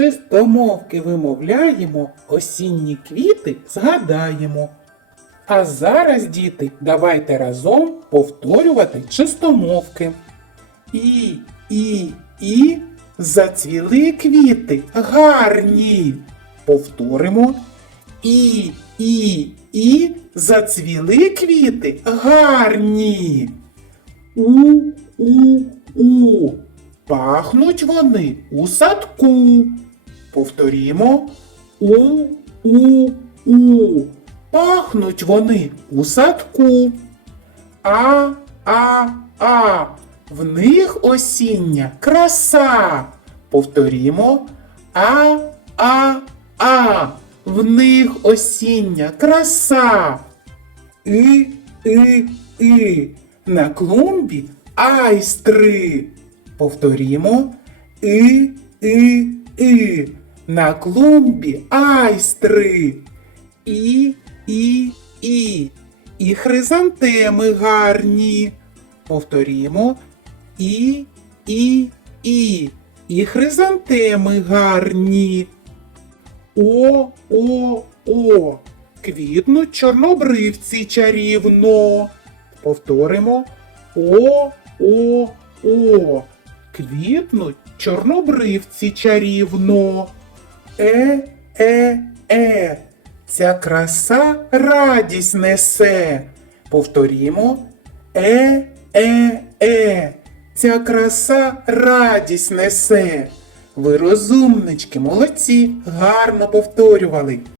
Чистомовки вимовляємо, осінні квіти згадаємо. А зараз, діти, давайте разом повторювати чистомовки. І, і, і зацвіли квіти гарні. Повторимо. І, і, і зацвіли квіти гарні. У, у, у. Пахнуть вони у садку. Повторімо. У, у, у. Пахнуть вони у садку. А, а, а. В них осіння краса. Повторімо. А, а, а. В них осіння краса. И, и, и. На клумбі айстри. Повторімо. И, и, и. На клумбі айстри. І, і, і. І хризантеми гарні. Повторімо. І, і, і. І хризантеми гарні. О, о, о. Квітнуть чорнобривці чарівно. Повторимо. О, о, о. Квітнуть чорнобривці чарівно. Е, е, е. Ця краса радість несе. Повторімо. Е, е, е. Ця краса радість несе. Ви розумнички, молодці, гарно повторювали.